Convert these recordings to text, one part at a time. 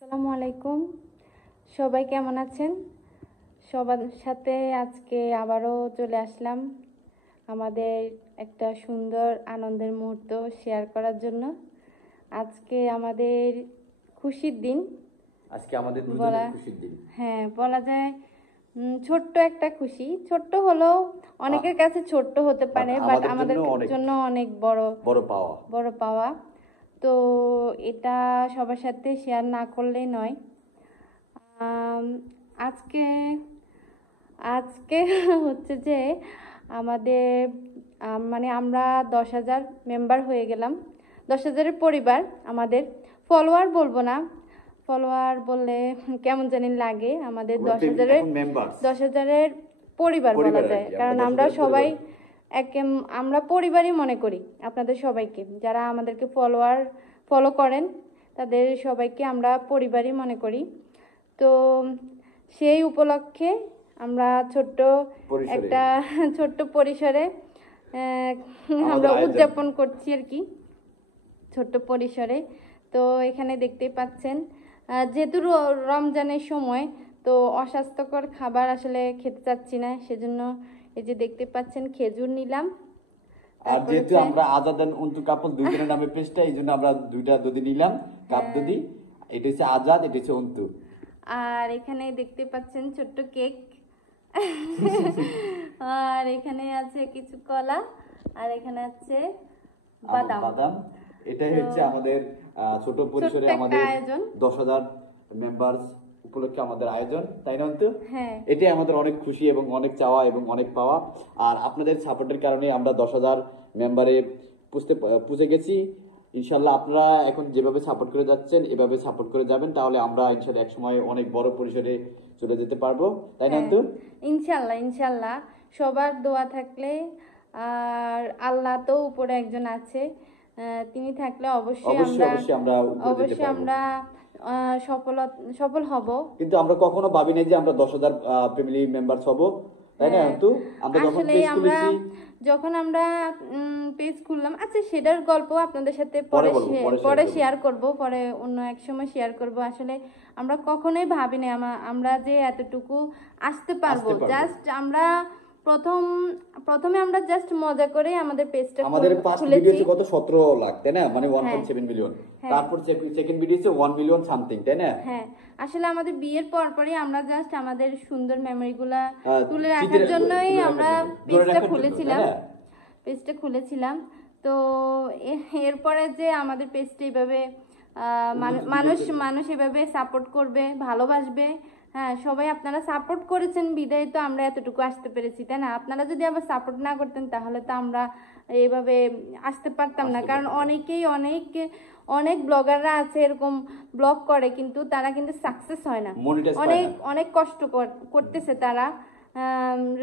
আসসালামু আলাইকুম। সবাই কেমন আছেন? সবার সাথে আজকে আবারও চলে আসলাম আমাদের একটা সুন্দর আনন্দের মুহূর্ত শেয়ার করার জন্য। আজকে আমাদের খুশির দিন। আজকে আমাদের দুজনের খুশির দিন। হ্যাঁ, বলা যায় ছোট্ট একটা খুশি। ছোট্ট হলেও অনেকের কাছে ছোট্ট হতে পারে, বাট আমাদের জন্য অনেক বড় পাওয়া। তো এটা সবার সাথে শেয়ার না করলেই নয়। আজকে আজকে হচ্ছে যে আমাদের মানে আমরা 10,000 মেম্বার হয়ে গেলাম। 10,000-এর পরিবার আমাদের। ফলোয়ার বলবো না, ফলোয়ার বললে কেমন জানি লাগে। আমাদের 10,000-এর পরিবার বলা যায়, কারণ আমরা সবাই আমরা পরিবারই মনে করি আপনাদের সবাইকে। যারা আমাদেরকে ফলো করেন তাদের সবাইকে আমরা পরিবারই মনে করি। তো সেই উপলক্ষে আমরা ছোট্ট পরিসরে আমরা উদযাপন করছি আর কি, ছোট্ট পরিসরে। তো এখানে দেখতেই পাচ্ছেন, যেহেতু রমজানের সময়, তো অস্বাস্থ্যকর খাবার আসলে খেতে চাচ্ছি না, সেজন্য এই যে দেখতে পাচ্ছেন খেজুর নিলাম। আর যেহেতু আমরা আজাদ অন্তু কাপল দুইজনের নামে পেজটা, এই জন্য আমরা দুইটা দধি নিলাম, কাপ দধি। এটা হচ্ছে আজাদ, এটা হচ্ছে অন্তু। আর এখানে দেখতে পাচ্ছেন ছোট্ট কেক। আর এখানে আছে কিছু কলা, আর এখানে আছে বাদাম। এটাই হচ্ছে আমাদের ছোট পরিসরে আমাদের 10,000 মেম্বার্স উপলক্ষে আমাদের আয়োজন, তাই না অন্তু? হ্যাঁ, এটাই আমাদের অনেক খুশি এবং অনেক চাওয়া এবং অনেক পাওয়া। আর আপনাদের সাপোর্টের কারণে আমরা 10,000 মেম্বারে পুষে গেছি। ইনশাল্লাহ আপনারা এখন যেভাবে সাপোর্ট করে যাচ্ছেন, এভাবে সাপোর্ট করে যাবেন, তাহলে আমরা ইনশাল্লাহ এক সময় অনেক বড় পরিসরে চলে যেতে পারবো, তাই না অন্তু? ইনশাল্লাহ সবার দোয়া থাকলে, আর আল্লাহ তো উপরে একজন আছে, তিনি থাকলে অবশ্যই আমরা সফল হব। কিন্তু আমরা কখনো ভাবি নাই যে আমরা 10,000 ফ্যামিলি মেম্বার্স হব, তাই না অন্তু? আমরা যখন আমরা পেজ খুললাম, আচ্ছা সেটার গল্প আপনাদের সাথে পরে শেয়ার করব, পরে অন্য এক সময় শেয়ার করব। আসলে আমরা কখনোই ভাবি না আমরা যে এতটুকু আসতে পারবো। জাস্ট আমরা প্রথমে আমরা জাস্ট মজা করে আমাদের পেজটা আমাদের ফার্স্ট ভিডিও ছিল কত 17 লাখ, তাই না? মানে 1.7 মিলিয়ন। তারপর সেকেন্ড ভিডিও ছিল 1 মিলিয়ন সামথিং, তাই না? হ্যাঁ, আসলে আমাদের বিয়ের পরই আমরা জাস্ট আমাদের সুন্দর মেমোরিগুলা তুলে রাখার জন্যই আমরা পেজটা খুলেছিলাম। তো এরপরে যে আমাদের পেজটা এইভাবে মানুষ এভাবে সাপোর্ট করবে, ভালোবাসবে। হ্যাঁ, সবাই আপনারা সাপোর্ট করেছেন বিদায় তো আমরা এতটুকু আসতে পেরেছি, তাই না? আপনারা যদি আবার সাপোর্ট না করতেন তাহলে তো আমরা এইভাবে আসতে পারতাম না। কারণ অনেক ব্লগাররা আছে এরকম ব্লগ করে, কিন্তু তারা কিন্তু সাকসেস হয় না। অনেক কষ্ট করতেছে তারা,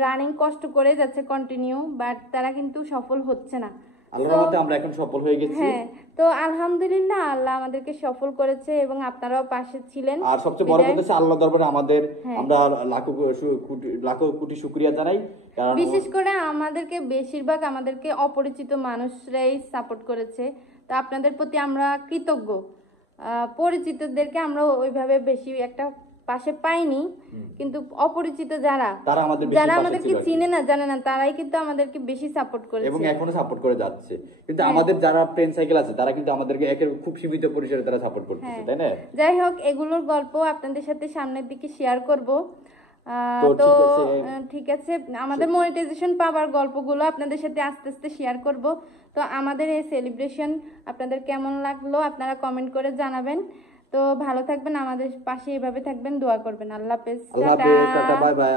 রানিং কষ্ট করে যাচ্ছে কন্টিনিউ, বাট তারা কিন্তু সফল হচ্ছে না। আল্লাহর রহমতে আমরা এখন সফল হয়ে গেছি। হ্যাঁ, তো আলহামদুলিল্লাহ আল্লাহ আমাদেরকে সফল করেছে এবং আপনারাও পাশে ছিলেন। আর সবচেয়ে বড় কথা হচ্ছে আল্লাহর দরবারে আমরা লাখো কোটি শুকরিয়া জানাই। কারণ বিশেষ করে বেশিরভাগ আমাদেরকে অপরিচিত মানুষরাই সাপোর্ট করেছে। তো আপনাদের প্রতি আমরা কৃতজ্ঞ। পরিচিতদেরকে আমরা ওইভাবে বেশি একটা পাশে পাইনি, কিন্তু অপরিচিত যারা আমাদেরকে চিনে না জানে না, তারাই কিন্তু আমাদেরকে বেশি সাপোর্ট করেছে এবং এখনো সাপোর্ট করে যাচ্ছে। কিন্তু আমাদের যারা ফ্রেন্ড সাইকেল আছে তারা কিন্তু আমাদেরকে খুব সীমিত পরিসরে তারা সাপোর্ট করতেছে, তাই না? যাই হোক, এগুলোর গল্প আপনাদের সাথে সামনের দিকে শেয়ার করব। তো ঠিক আছে, আমাদের মনিটাইজেশন পাওয়ার গল্পগুলো আপনাদের সাথে আস্তে আস্তে শেয়ার করব। তো আমাদের এই সেলিব্রেশন আপনাদের কেমন লাগলো আপনারা কমেন্ট করে জানাবেন। তো ভালো থাকবেন, আমাদের পাশে এভাবে থাকবেন, দোয়া করবেন। আল্লাহ হাফেজ, বাই বাই।